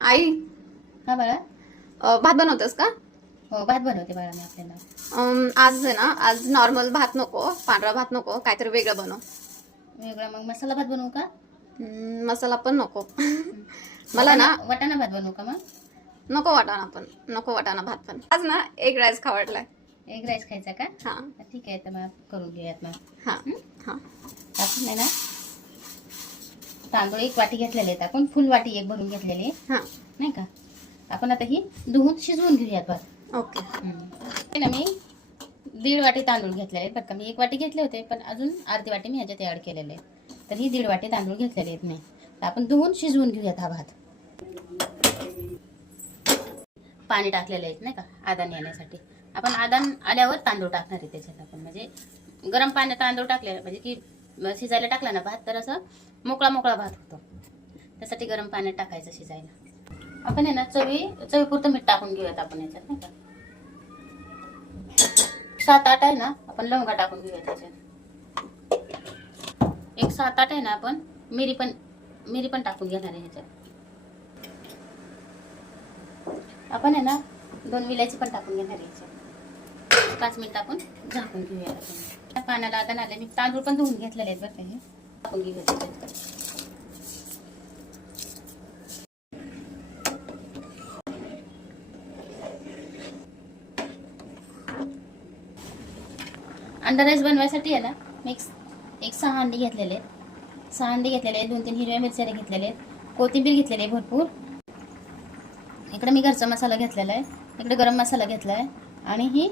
आई, हा बाळा. भात बनवतेस का? हो, भात बनवते बाळा मी आपल्याला. आज आहे ना, आज नॉर्मल भात नको, पांढरा भात नको, काहीतरी वेगळं बनव. वेगळा मग मसाला भात बनवू का? मसाला पण नको. मला वाटाणा ना वाटाणा भात बनवू का मग? नको वाटाणा पण, नको वाटाणा भात पण. आज ना एग राईस खावडलाय. एग राईस खायचा का? हा ठीक आहे, तर मग करून घेऊयात मग. हा हा. आपण आहे ना, तांदूळ 1 वाटी घेतलेले आहेत, आपण फुल वाटी 1 भरून घेतलेली आहे, हा नाही का? आपण आता ही धुवून शिजवून घेऊयात भात. ओके. ते ना मी 1.5 वाटी तांदूळ घेतलेले आहेत बरं का. मी 1 वाटी घेतले होते, पण अजून अर्धी वाटी मी ह्याच्यात ॲड केलेले आहे. तर ही 1.5 वाटी तांदूळ घेतलेले आहेत मी. तर आपण धुवून शिजवून घेऊयात हा भात. पाणी टाकलेलं आहे नाही का, आदान येण्यासाठी. आपण आदान आल्यावर तांदूळ टाकणार आहे त्याच्यात. आपण म्हणजे गरम पाण्यात तांदूळ टाकले म्हणजे की शिजायला टाकला ना भात, तर असं मोकळा मोकळा भात होतो. त्यासाठी गरम पाण्यात टाकायचं शिजायला. आपण आहे ना चवीपुरतं मीठ टाकून घेऊयात आपण याच्यात, नाही का. 7-8 आहे ना, आपण लवंगा टाकून घेऊयात त्याच्यात. एक 7-8 आहे ना, आपण मिरी पण टाकून घेणार आहे ह्याच्यात. आपण आहे ना 2 विलायची पण टाकून घेणार आहे ह्याच्यात. 5 मिनिट टाकून झाकून घेऊया आपण. पाण्याला आता आले मी तांदूळ पण धुवून घेतलेले आहेत बरं का. हे टाकून घेऊया त्याच्यात. अंडा राईस बनवायसाठी आहे ना, मी एक 6 अंडी घेतलेले आहेत. 6 अंडी घेतलेले आहेत. 2-3 हिरव्या मिरच्या घेतलेल्या आहेत. कोथिंबीर घेतलेली आहे भरपूर. इकडे मी घरचा मसाला घेतलेला आहे. इकडे गरम मसाला घेतला आहे. आणि ही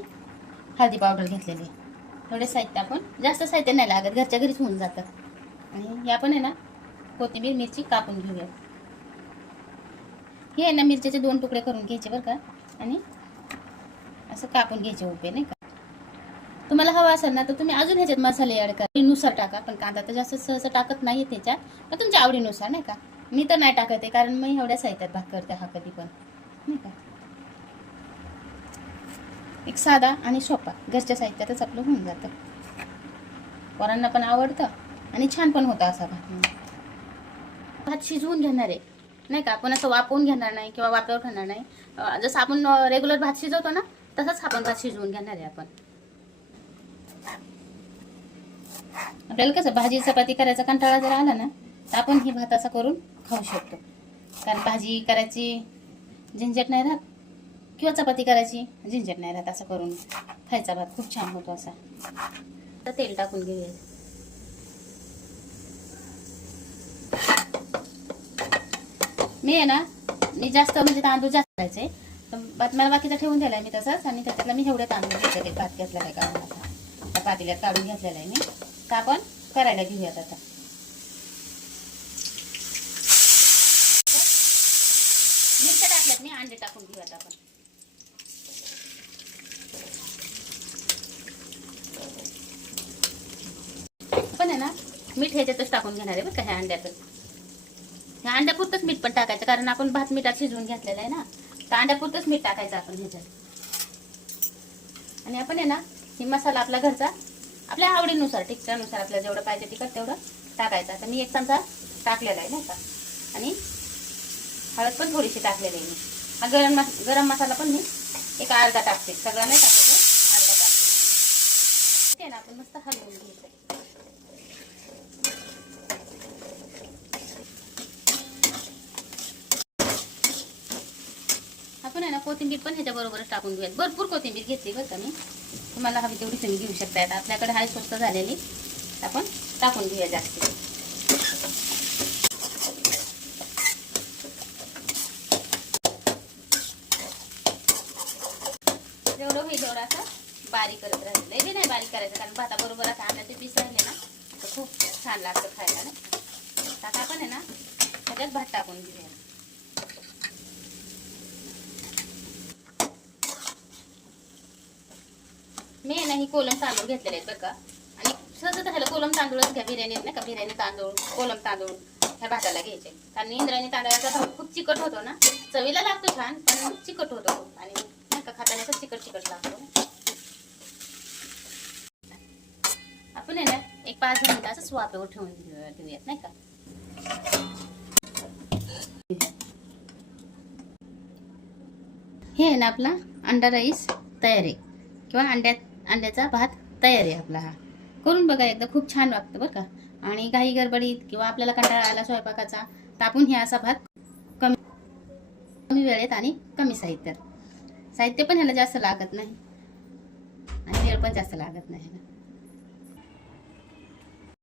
हळदी पावडर घेतलेली आहे. थोडे साहित्य, आपण जास्त साहित्य नाही लागत, घरच्या घरीच होऊन जातं. आणि हे आपण आहे ना कोथिंबीर मिरची कापून घेऊया. हे आहे ना मिरच्याचे 2 तुकडे करून घ्यायचे बरं का. आणि असं कापून घ्यायचे उभे, नाही का. तुम्हाला हवा असेल ना तर तुम्ही अजून ह्याच्यात मसाले ॲड करा, नुसार टाका. पण कांदा तर जास्त सहसा टाकत नाही त्याच्यात, पण तुमच्या आवडीनुसार, नाही का. मी तर नाही टाकत आहे, कारण मी एवढ्या साहित्यात भात करते हा कधी पण, नाही का. एक साधा आणि सोपा घरच्या साहित्यातच आपलं होऊन जातं. पोरांना पण आवडतं आणि छान पण होतं असा भात. भात शिजवून घेणार आहे, नाही का. आपण असं वापवून घेणार नाही किंवा वाफेवर ठेवणार नाही. जसं आपण रेग्युलर भात शिजवतो ना, तसंच आपण भात शिजवून घेणार आहे आपण. आपल्याला कसं भाजी चपाती करायचा कंटाळा जर आला ना, तर आपण ही भात असा करून खाऊ शकतो. कारण भाजी करायची झंझट नाही राहत किंवा चपाती करायची झंझट नाही राहत. असं करून खायचा भात खूप छान होतो असा. तर तेल टाकून घेऊया. मी आहे ना, मी जास्त म्हणजे तांदूळ जास्त करायचे, तर भात मला बाकीचा ठेवून दिलाय मी तसंच. आणि त्याच्यातला मी एवढे तांदूळ घेतलेले, भात घेतलेला आहे काढून आता पातेल्यात काढून घेतलेला आहे मी. तर आपण करायला घेऊयात आता. मिरच्या टाकल्यात मी, अंडे टाकून घेऊयात आपण. पण आहे ना मीठ ह्याच्यातच टाकून घेणार आहे बरं का, ह्या अंड्यातच. ह्या अंड्यापुरतंच मीठ पण टाकायचं, कारण आपण भात मिठात शिजवून घेतलेला आहे ना. तर अंड्यापुरतंच मीठ टाकायचं आपण ह्याच्यात. आणि आपण आहे ना ही मसाला आपला घरचा आपल्या आवडीनुसार, तिखटानुसार, आपल्याला जेवढं पाहिजे तिखट तेवढं टाकायचं. आता मी 1 चमचा टाकलेला आहे, नाही का. आणि हळद पण थोडीशी टाकलेली आहे मी. हा गरम मसाला पण मी एक अर्धा टाकते, सगळं नाही टाकायचं, अर्धा टाकते. ते ना आपण मस्त हलवून घ्यायचं. आपण आहे ना कोथिंबीर पण ह्याच्याबरोबरच टाकून घेऊयात. भरपूर कोथिंबीर घेतली बरं का मी. तुम्हाला हवी तेवढी तुम्ही घेऊ शकता. आपल्याकडे हाय स्वस्त झालेली, आपण टाकून घेऊया जास्त. जेवढं होईल तेवढं असं बारीक करत राहिलं. लई नाही बारीक करायचं, कारण भाताबरोबर असं अंड्याचे पीस राहिले ना तर खूप छान लागतं खायला, ना. आता आपण आहे ना त्याच्यात भात टाकून घेऊया. मी आहे ना ही कोलम तांदूळ घेतलेले आहेत बरं का. आणि सहज ह्याला कोलम तांदूळच घ्या. बिर्याणी नाही का, बिर्याणी तांदूळ, कोलम तांदूळ ह्या भाताला घ्यायचे. कारण इंद्रायणी तांदळाचा भात खूप चिकट होतो ना, चवीला लागतो छान, पण चिकट होतो आणि नाही का खाताना असं चिकट लागतो. आपण आहे ना एक 5 मिनिटं असं वाफेवर ठेवून देऊयात, नाही का. हे आहे ना आपला अंडा राईस तयार आहे किंवा अंड्याचा भात तयार आहे आपला. हा करून बघा एकदा, खूप छान वाटतं बरं का. आणि काही गडबडीत किंवा आपल्याला कंटाळा आला स्वयंपाकाचा तर आपण हे असा भात कमी वेळेत आणि कमी साहित्य पण ह्याला जास्त लागत नाही आणि वेळ पण जास्त लागत नाही.